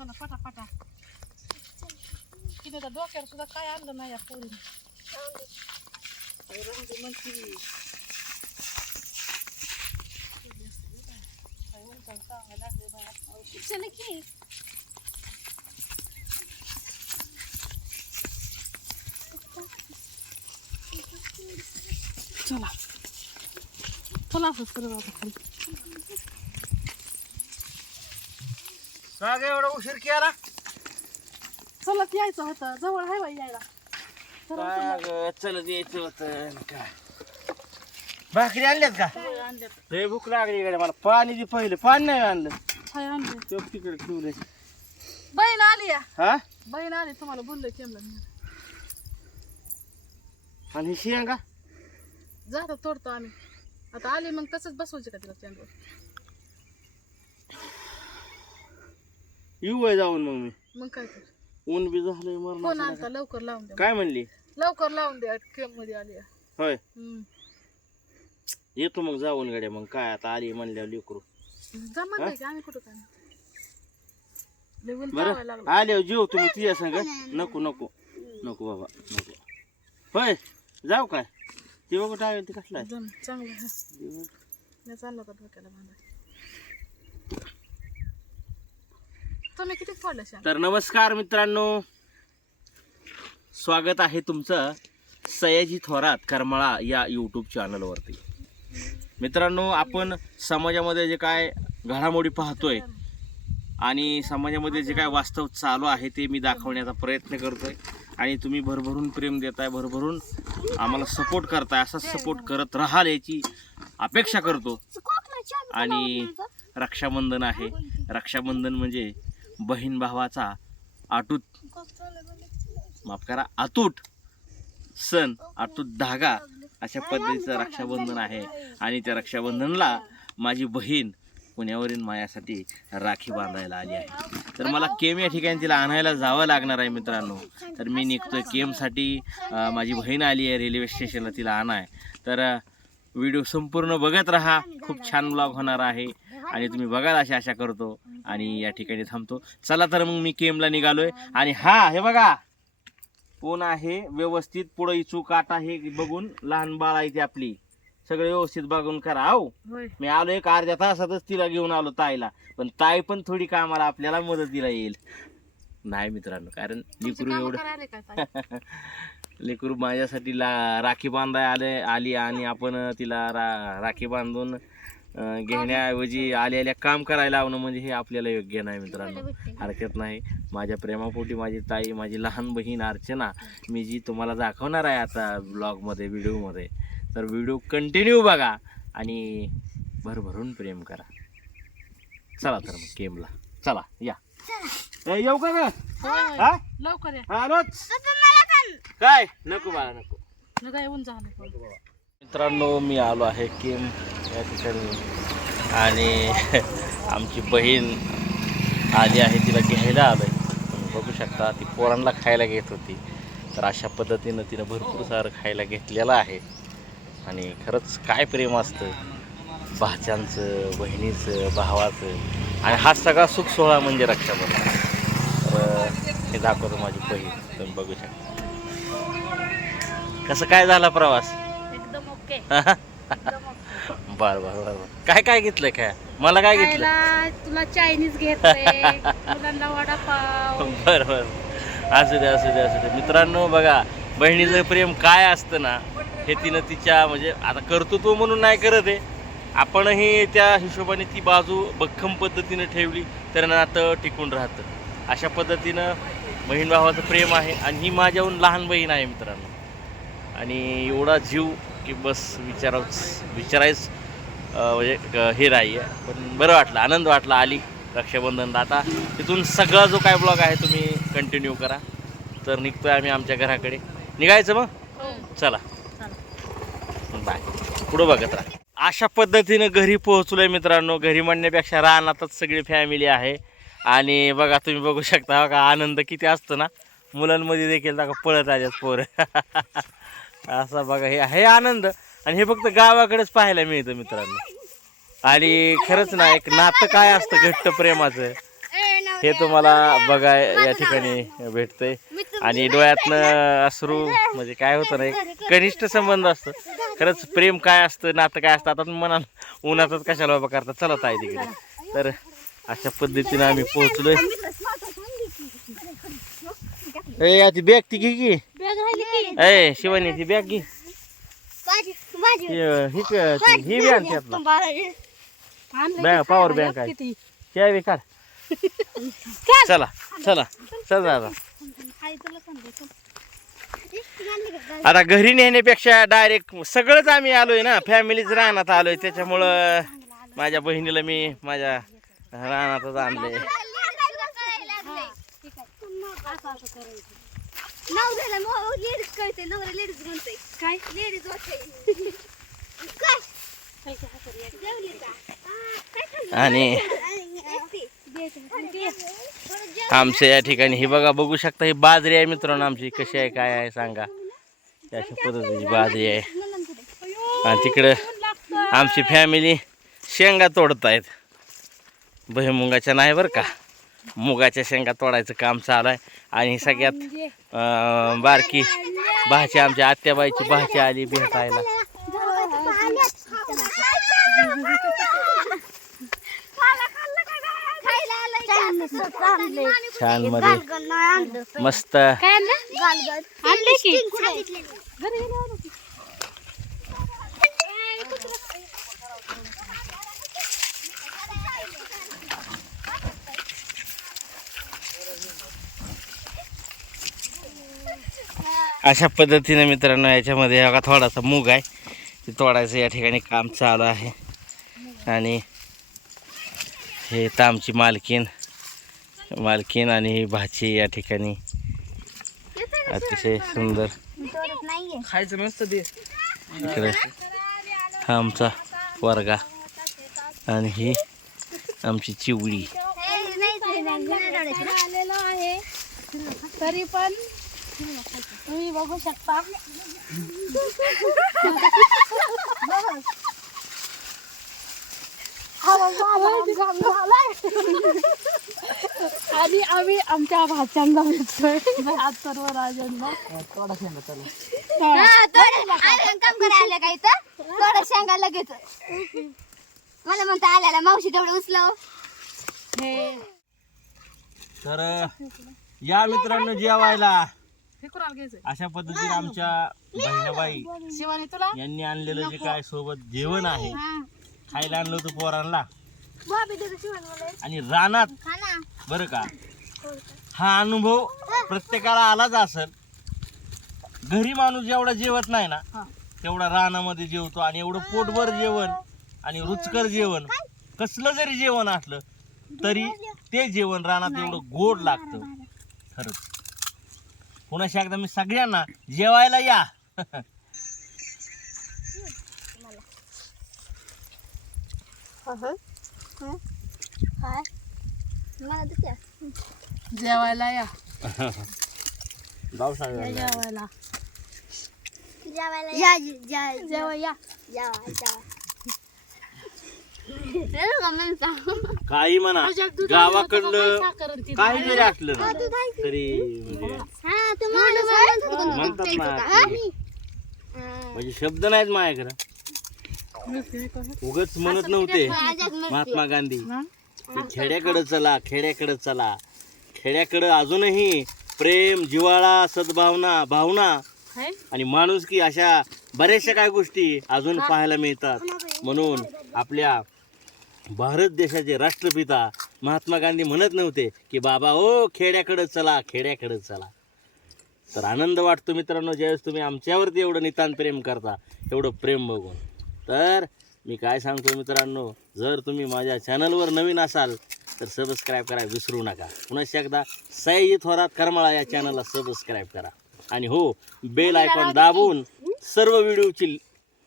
चला पटापटा तिने तर डोक्यावर सुद्धा काय आणलं नाही या पोरीने अरे राहू म्हणती. लागले की चला. चला असंच करू आता खाली. का ग एवढा उशीर केला? चला यायचं होतं. जवळ आहे बाई यायला. चला काय ग चलत यायचं होतं काय? भाकरी आणल्यात का? चला आणल्यात? लय भूक लागली इकडे मला. पाणी दे पहिलं पाणी नाही आणलं. हाय आणले. तो तिकडे ठेवले बहीण आली या हा? बहीण आली तुम्हाला बोललोय केमला आणि ही शेंगा? जाता तोडतो आम्ही. आता आली मग तसंच बसवायचे का तिला स्टँडवर येऊ आहे जाऊन मग मी. मग काय तर. ऊन बी झालंय फोन मरण आणता लवकर लावून द्या काय म्हणली? लवकर लावून द्या केममध्ये आली. आहे. होय. हम्म. येतो मग जाऊन गाड्या मग काय आता आली म्हणल्यावर लेकरू. जा म्हणते की आम्ही कुठं काय? बरं लावायला लागलो. आल्यावर जेव तुम्ही तिच्या संग. नको नको नको बाबा नको. होय जाऊ काय? ते बघू टावेल ते कसला जम चांगलं हा. दिवस. मी चाललो का डोक्याला बांधा तुम्ही किती तर नमस्कार मित्रांनो. स्वागत आहे तुमचं सयाजी थोरात करमाळा या यूट्यूब चॅनलवरती मित्रांनो आपण समाजामध्ये जे काय घडामोडी पाहतोय आणि समाजामध्ये जे काय वास्तव चालू आहे ते मी दाखवण्याचा प्रयत्न करतोय. आणि तुम्ही भरभरून प्रेम देताय भरभरून आम्हाला सपोर्ट करताय असाच सपोर्ट करत राहाल याची अपेक्षा करतो. आणि रक्षाबंधन आहे. रक्षाबंधन म्हणजे बहीण भावाचा अटूट माफ करा अतूट सण अतूट धागा अशा पद्धतीचं रक्षाबंधन आहे. आणि त्या रक्षाबंधनला माझी बहीण पुण्यावरील मायासाठी राखी बांधायला आली आहे. तर मला केम या ठिकाणी तिला आणायला जावं लागणार आहे मित्रांनो. तर मी निघतोय केमसाठी. माझी बहीण आली आहे रेल्वे स्टेशनला तिला आणाय. तर व्हिडिओ संपूर्ण बघत राहा. खूप छान ब्लॉग होणार आहे. आणि तुम्ही बघाल अशी आशा करतो आणि या ठिकाणी थांबतो. चला तर मग मी केमला निघालोय. आणि हा हे बघा. कोण आहे? व्यवस्थित पुढं इचू काटा हे बघून लहान बाळ आहे ती आपली. सगळं व्यवस्थित बघून करा. हो मी आलो एक अर्ध्या तासातच तिला घेऊन आलो ताईला. पण ताई पण थोडी कामाला आपल्याला मदतीला येईल. नाही मित्रांनो कारण लिकरू एवढं? लेकरू माझ्यासाठी ला राखी बांधाय आले आली आणि आपण तिला रा राखी बांधून अं, घेण्याऐवजी आलेल्या काम करायला लावणं म्हणजे हे आपल्याला योग्य नाही मित्रांनो. हरकत नाही. माझ्या प्रेमापोटी माझी ताई माझी लहान बहीण अर्चना मी जी तुम्हाला दाखवणार आहे आता ब्लॉगमध्ये व्हिडिओमध्ये तर व्हिडिओ कंटिन्यू बघा आणि भरभरून प्रेम करा. चला तर मग गेमला चला या. ए, येऊ का ग? होय. हा? लवकर या. आलोच काय? नको बाळा नको. न काय येऊन झालं. मित्रांनो मी आलो आहे किम या ठिकाणी. आणि आमची बहीण आली आहे तिला घ्यायला आलं आहे बघू शकता ती पोरांना खायला घेत होती. तर अशा पद्धतीनं तिनं भरपूर सारं खायला घेतलेलं आहे. आणि खरंच काय प्रेम असतं. भाच्यांचं बहिणीचं भावाचं. आणि हा सगळा सुख सोहळा म्हणजे रक्षाबंधन. तर हे दाखवतो माझी बहीण. तुम्ही बघू शकता. कसं काय झाला प्रवास? ओके. बर बर बर बर. काय काय घेतलंय काय मला काय घेतलं? खायला तुला चायनीज घेतोय मुलांना वडापाव. बर बर असू दे असू दे असू दे. मित्रांनो बघा बहिणीचं प्रेम काय असतं ना हे तिनं तिच्या म्हणजे आता कर्तृत्व म्हणून नाही करत आहे. आपणही त्या हिशोबाने ती बाजू भक्कम पद्धतीनं ठेवली तर नातं टिकून राहतं. अशा पद्धतीनं बहीण भावाचं प्रेम आहे आणि ही माझ्याहून लहान बहीण आहे मित्रांनो. आणि एवढा जीव की बस विचाराच विचारायच म्हणजे क- हे नाही आहे पण बरं वाटलं आनंद वाटला आली रक्षाबंधनला आता तिथून सगळा जो काय ब्लॉग आहे तुम्ही कंटिन्यू करा. तर निघतोय आम्ही आमच्या घराकडे. निघायचं मग? हो. चला. बाय. पुढं बघत राहा. अशा पद्धतीनं घरी पोहोचलोय मित्रांनो. घरी म्हणण्यापेक्षा रानातच सगळी फॅमिली आहे. आणि बघा तुम्ही बघू शकता बघा आनंद किती असतो ना. मुलांमध्ये देखील बघा पळत आल्यात पोरं. असा बघा हे हे आनंद. आणि हे फक्त गावाकडेच पाहायला मिळतं मित्रांनो. आणि खरंच ना एक नातं काय असतं घट्ट प्रेमाचं? हे तुम्हाला बघा या ठिकाणी भेटतंय. आणि डोळ्यातनं अश्रू म्हणजे काय होतं नाही कनिष्ठ संबंध असतं. खरंच प्रेम काय असतं नातं काय असतं आता म्हणाल उन्हातच कशाला बाबा करता? चला आहे तिकडे. तर अशा पद्धतीनं आम्ही पोहोचलोय. ए बॅग ती घे की की. ए शिवानी ती बॅग घे ही- ही ही. बॅग त्यातला पॉवर बँक आहे? काढ. चला. चला चल. आता घरी नेण्यापेक्षा डायरेक्ट सगळंच आम्ही आलोय ना. फॅमिलीच रानात आलोय. त्याच्यामुळं माझ्या बहिणीला मी माझ्या रानातच आणले काय? आणि आमच्या या ठिकाणी ही बघा बघू शकता ही बाजरी आहे मित्रांनो आमची. कशी आहे काय आहे सांगा. अशा पद्धतीची बाजरी आहे. आणि तिकडं आमची फॅमिली शेंगा तोडतायत. भुईमुगाच्या नाही बरं का? मुगाच्या शेंगा तोडायचं काम चालू आहे. आणि सगळ्यात म्हणजे? अं, बारकी भाची आमच्या आत्याबाईची भाची आली भेटायला छानमध्ये मस्त काय आणलं आणले की घरी गेल्यावर. अशा पद्धतीने मित्रांनो याच्यामध्ये बघा थोडासा मूग आहे. ते तोडायचं या ठिकाणी काम चालू आहे. आणि हे तर आमची मालकीन मालकीन आणि ही भाची या ठिकाणी अतिशय सुंदर. खायचं मस्त दे इकडे हा आमचा वर्गा आणि ही आमची चिवडी. आलेलो आहे. तरी पण तुम्ही बघू शकता. आणि आम्ही आमच्या भाच्यांना भेटतोय. आज सर्व राजांना. मला म्हणता आल्याला मावशी तेवढं उचलव. हे तर या मित्रांनो जेवायला. हे कुणाला घ्यायचंय? अशा पद्धतीने आमच्या बहिणाबाई शिवानी तुला? यांनी आणलेलं जे काय सोबत जेवण आहे खायला आणलं होतं पोरांना. आणि रानात बरं का? हा अनुभव प्रत्येकाला आलाच असेल. घरी माणूस जेवढा जेवत नाही ना हा. तेवढा रानामध्ये जेवतो आणि एवढं पोटभर जेवण आणि रुचकर जेवण. कसलं जरी जेवण असलं तरी ते जेवण रानात एवढं गोड लागतं. खरंच. पुन्हा एकदा मी सगळ्यांना जेवायला या. जेवायला या. जाऊ सांगा जेवायला. जेवायला या. जेवा जेवा या जेवा जेवा का म्हणता काही म्हणा का गावाकडलं काही जरी असलं ना तरी म्हणजे हा. म्हणतात ना? की. म्हणजे शब्द नाहीत माझ्याकडं उगच म्हणत नव्हते. महात्मा गांधी. की खेड्याकडे चला खेड्याकडे चला. खेड्याकडे अजूनही प्रेम जिव्हाळा सद्भावना भावना? आणि माणुसकी अशा बऱ्याचशा काय गोष्टी अजून पाहायला मिळतात. म्हणून आपल्या भारत देशाचे राष्ट्रपिता महात्मा गांधी म्हणत नव्हते की बाबा ओ खेड्याकडे चला खेड्याकडे चला. तर आनंद वाटतो मित्रांनो ज्यावेळेस तुम्ही आमच्यावरती एवढं नितांत प्रेम करता एवढं प्रेम बघून. तर मी काय सांगतो मित्रांनो जर तुम्ही माझ्या चॅनलवर नवीन असाल तर सबस्क्राईब करा विसरू नका. पुन्हा एकदा सयाजी थोरात करमाळा या चॅनलला सबस्क्राईब करा. आणि हो बेल आयकॉन दाबून सर्व व्हिडिओची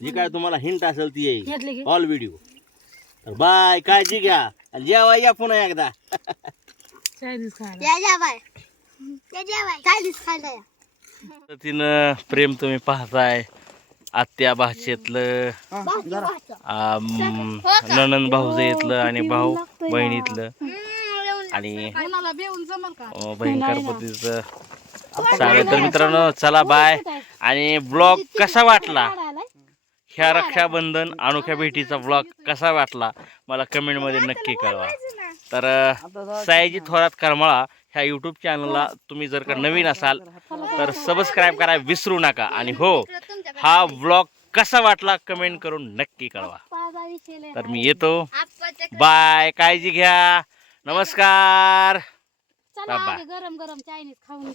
जी काय तुम्हाला हिंट असेल ती घेतली येईल? ऑल व्हिडिओ तर बाय काळजी घ्या. आणि जेवा या पुन्हा एकदा. चायनीज खायला. या खायला पद्धतीनं प्रेम तुम्ही पाहताय. आत्या भाषेतलं भाजी भाजी. आम, नणंद भाऊजाईतलं आणि भाऊ बहिणीतलं आणि कोणाला बेऊन जमल का? अं, भयंकर पद्धतीचं चालेल तर मित्रांनो. चला बाय. आणि ब्लॉग कसा वाटला? ह्या रक्षाबंधन अनोख्या भेटीचा ब्लॉग कसा वाटला मला कमेंटमध्ये नक्की कळवा. तर सयाजी थोरात करमाळा ह्या यूट्यूब चॅनलला तुम्ही जर का नवीन असाल तर सबस्क्राईब करा विसरू नका. आणि हो हा ब्लॉग कसा वाटला कमेंट करून नक्की कळवा. तर मी येतो. बाय काळजी घ्या. नमस्कार. बाय. गरम गरम चायनीज खाऊन घ्या.